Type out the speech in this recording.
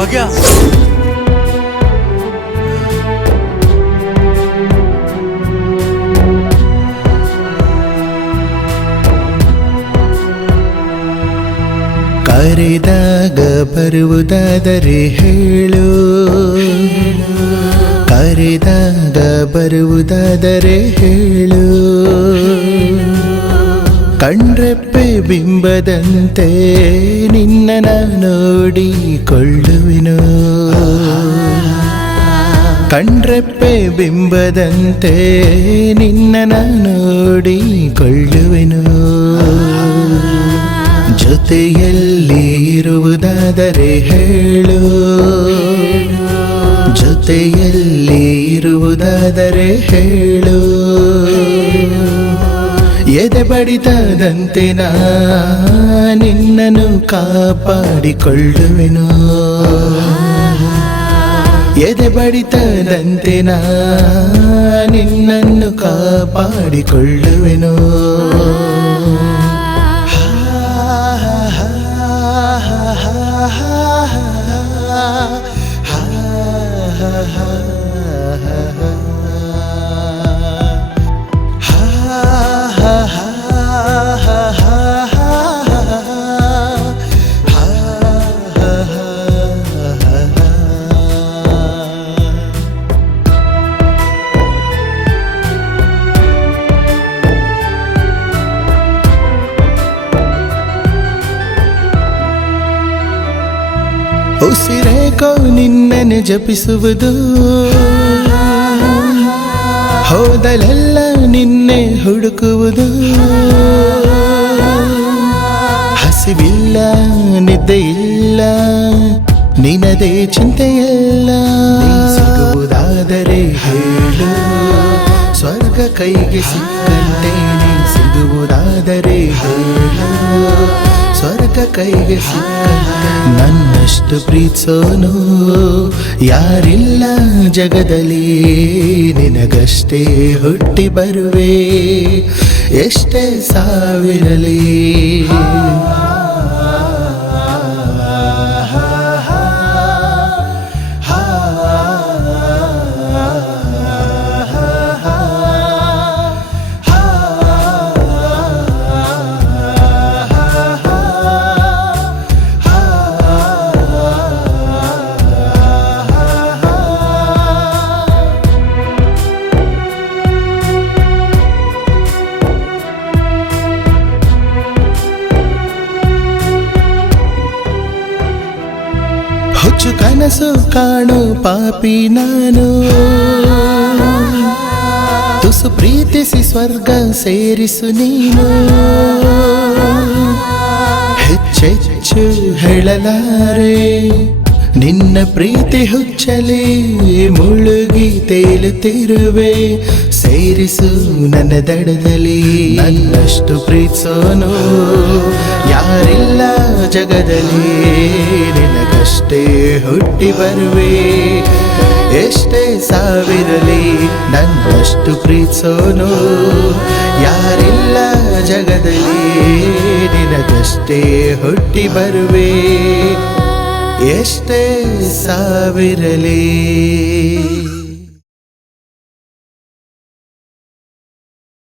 ಭಾಗ್ಯ ಕರೆದಾಗ ಬರುವುದಾದರೆ ಹೇಳು, ಕರೆದಾಗ ಬರುವುದಾದರೆ ಹೇಳು. ಕಣ್ರೆಪ್ಪೆ ಬಿಂಬದಂತೆ ನಿನ್ನ ನೋಡಿಕೊಳ್ಳುವೆನು, ಕಣ್ರೆಪ್ಪೆ ಬಿಂಬದಂತೆ ನಿನ್ನ ನೋಡಿಕೊಳ್ಳುವೆನು. ಜೊತೆಯಲ್ಲಿ ಇರುವುದಾದರೆ ಹೇಳು, ಜೊತೆಯಲ್ಲಿ ಇರುವುದಾದರೆ ಹೇಳು. ಎದೆ ಬಡಿತದಂತೆ ನಾ ನಿನ್ನನ್ನು ಕಾಪಾಡಿಕೊಳ್ಳುವೆನು, ಎದೆ ಬಡಿತದಂತೆ ನಾ ನಿನ್ನನ್ನು ಕಾಪಾಡಿಕೊಳ್ಳುವೆನು. ಉಸಿರೇಕೋ ನಿನ್ನನ್ನು ಜಪಿಸುವುದು, ಹೋದಲೆಲ್ಲ ನಿನ್ನೆ ಹುಡುಕುವುದು. ಹಸಿವಿಲ್ಲ ನಿದ್ದೆಯಿಲ್ಲ ನಿನದೇ ಚಿಂತೆಯಲ್ಲ. ಸಿಗುವುದಾದರೆ ಹೇಳು, ಸ್ವರ್ಗ ಕೈಗೆ ಸಿಕ್ಕಂತೆ ನೀ ಸಿಗುವುದಾದರೆ ಹೇಳು, ಸ್ವರ್ಗ ಕೈಗೆ ಸಿಕ್ಕಂತೆ. ನನ್ನಷ್ಟು ಪ್ರೀತಿಸೋನು ಯಾರಿಲ್ಲ ಜಗದಲ್ಲಿ, ನಿನಗಷ್ಟೇ ಹುಟ್ಟಿ ಬರುವೆ ಎಷ್ಟೇ ಸಾವಿರಲಿ. ಹುಚ್ಚು ಕನಸು ಕಾಣು ಪಾಪಿ ನಾನು, ತುಸು ಪ್ರೀತಿಸಿ ಸ್ವರ್ಗ ಸೇರಿಸು ನೀನು. ಹೆಚ್ಚೆಚ್ಚು ಹೇಳಲಾರೆ ನಿನ್ನ ಪ್ರೀತಿ ಹುಚ್ಚಲಿ ಮುಳುಗಿ ತೇಲುತ್ತಿರುವೆ, ಸೇರಿಸು ನನ್ನ ದಡದಲ್ಲಿ. ನನ್ನಷ್ಟು ಪ್ರೀತಿಸೋನು ಯಾರಿಲ್ಲ ಜಗದಲ್ಲಿ, ನಿನಗಷ್ಟೇ ಹುಟ್ಟಿ ಬರುವೆ ಎಷ್ಟೇ ಸಾವಿರಲಿ. ನನ್ನಷ್ಟು ಪ್ರೀತಿಸೋನು ಯಾರಿಲ್ಲ ಜಗದಲ್ಲಿ, ನಿನಗಷ್ಟೇ ಹುಟ್ಟಿ ಬರುವೆ ಎಷ್ಟೇ ಸಾವಿರಲಿ.